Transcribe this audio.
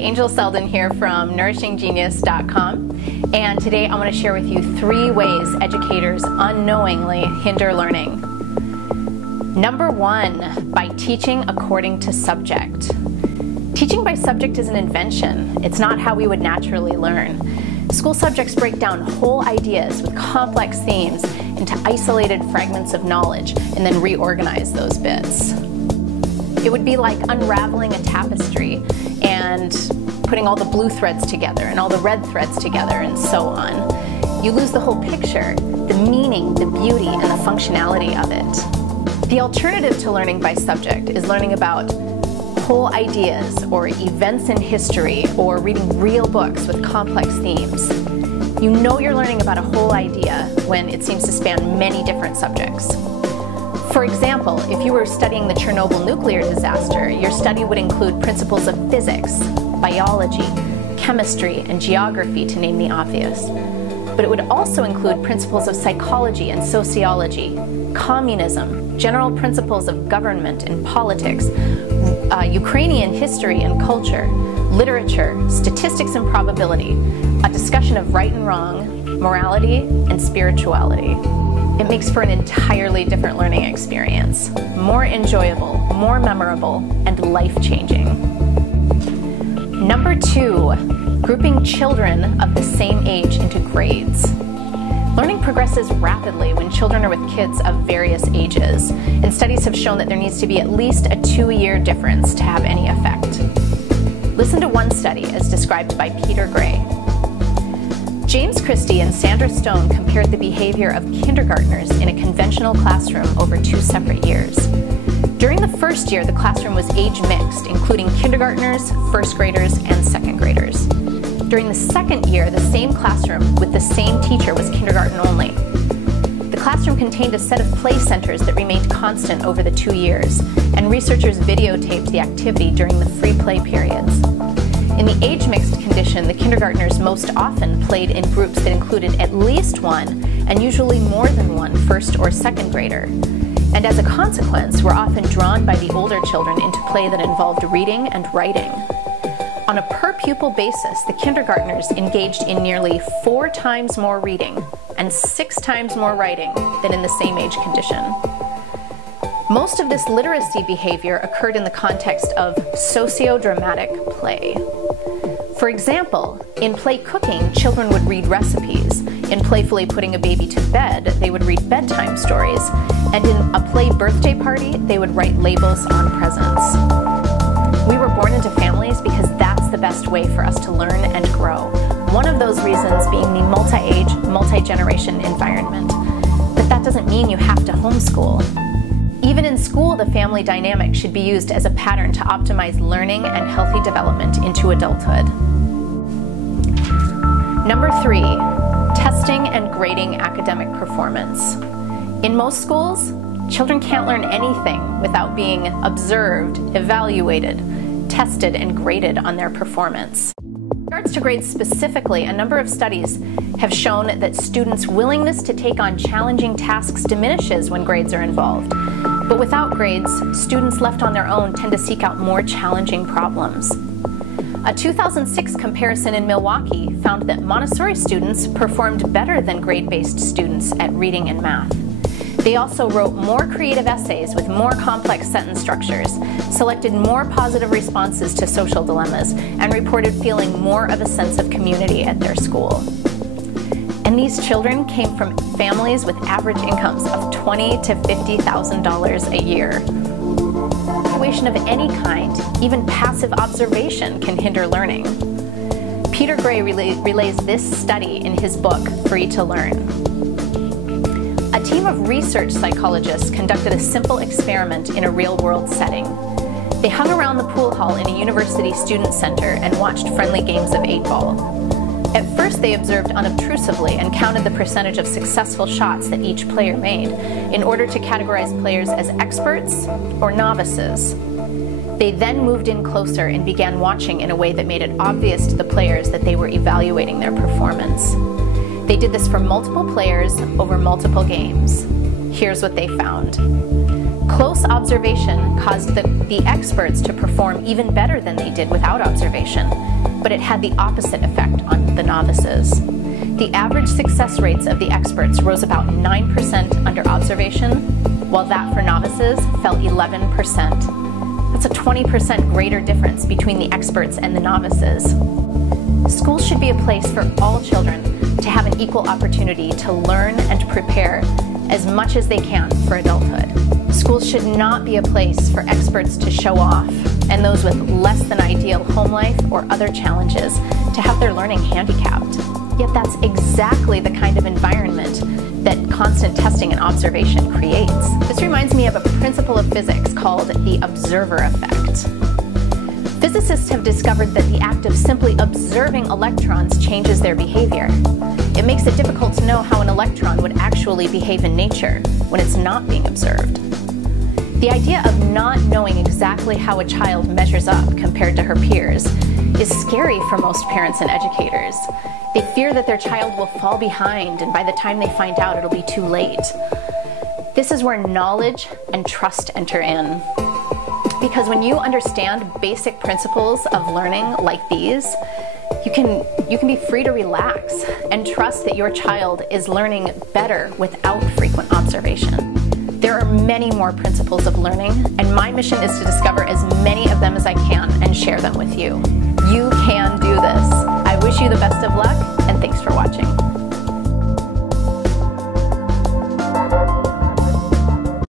Angel Selden here from NourishingGenius.com, and today I want to share with you 3 ways educators unknowingly hinder learning. Number 1, by teaching according to subject. Teaching by subject is an invention. It's not how we would naturally learn. School subjects break down whole ideas with complex themes into isolated fragments of knowledge and then reorganize those bits. It would be like unraveling a tapestry and putting all the blue threads together and all the red threads together and so on. You lose the whole picture, the meaning, the beauty, and the functionality of it. The alternative to learning by subject is learning about whole ideas or events in history or reading real books with complex themes. You know you're learning about a whole idea when it seems to span many different subjects. For example, if you were studying the Chernobyl nuclear disaster, your study would include principles of physics, biology, chemistry, and geography, to name the obvious. But it would also include principles of psychology and sociology, communism, general principles of government and politics, Ukrainian history and culture, literature, statistics and probability, a discussion of right and wrong, morality, and spirituality. It makes for an entirely different learning experience, more enjoyable, more memorable, and life-changing. Number 2, grouping children of the same age into grades. Learning progresses rapidly when children are with kids of various ages, and studies have shown that there needs to be at least a 2-year difference to have any effect. Listen to one study as described by Peter Gray. James Christie and Sandra Stone compared the behavior of kindergartners in a conventional classroom over 2 separate years. During the first year, the classroom was age mixed, including kindergartners, first graders, and second graders. During the second year, the same classroom with the same teacher was kindergarten only. The classroom contained a set of play centers that remained constant over the 2 years, and researchers videotaped the activity during the free play periods. In the age-mixed condition, the kindergartners most often played in groups that included at least one, and usually more than one, first or second grader. And as a consequence, were often drawn by the older children into play that involved reading and writing. On a per-pupil basis, the kindergartners engaged in nearly 4 times more reading and 6 times more writing than in the same age condition. Most of this literacy behavior occurred in the context of socio-dramatic play. For example, in play cooking, children would read recipes. In playfully putting a baby to bed, they would read bedtime stories. And in a play birthday party, they would write labels on presents. We were born into families because that's the best way for us to learn and grow. One of those reasons being the multi-age, multi-generation environment. But that doesn't mean you have to homeschool. Even in school, the family dynamic should be used as a pattern to optimize learning and healthy development into adulthood. Number 3, testing and grading academic performance. In most schools, children can't learn anything without being observed, evaluated, tested, and graded on their performance. In regards to grades specifically, a number of studies have shown that students' willingness to take on challenging tasks diminishes when grades are involved. But without grades, students left on their own tend to seek out more challenging problems. A 2006 comparison in Milwaukee found that Montessori students performed better than grade-based students at reading and math. They also wrote more creative essays with more complex sentence structures, selected more positive responses to social dilemmas, and reported feeling more of a sense of community at their school. And these children came from families with average incomes of $20,000 to $50,000 a year. Evaluation of any kind, even passive observation, can hinder learning. Peter Gray relays this study in his book, Free to Learn. A team of research psychologists conducted a simple experiment in a real-world setting. They hung around the pool hall in a university student center and watched friendly games of 8-ball. At first, they observed unobtrusively and counted the percentage of successful shots that each player made in order to categorize players as experts or novices. They then moved in closer and began watching in a way that made it obvious to the players that they were evaluating their performance. They did this for multiple players over multiple games. Here's what they found. Close observation caused the experts to perform even better than they did without observation, but it had the opposite effect on the novices. The average success rates of the experts rose about 9% under observation, while that for novices fell 11%. That's a 20% greater difference between the experts and the novices. Schools should be a place for all children to have an equal opportunity to learn and prepare as much as they can for adulthood. Schools should not be a place for experts to show off and those with less than ideal home life or other challenges to have their learning handicapped. Yet that's exactly the kind of environment that constant testing and observation creates. This reminds me of a principle of physics called the observer effect. Physicists have discovered that the act of simply observing electrons changes their behavior. It makes it difficult to know how an electron would actually behave in nature when it's not being observed. The idea of not knowing exactly how a child measures up compared to her peers is scary for most parents and educators. They fear that their child will fall behind, and by the time they find out, it'll be too late. This is where knowledge and trust enter in. Because when you understand basic principles of learning like these, you can be free to relax and trust that your child is learning better without frequent observation. There are many more principles of learning, and my mission is to discover as many of them as I can and share them with you. You can do this. I wish you the best of luck, and thanks for watching.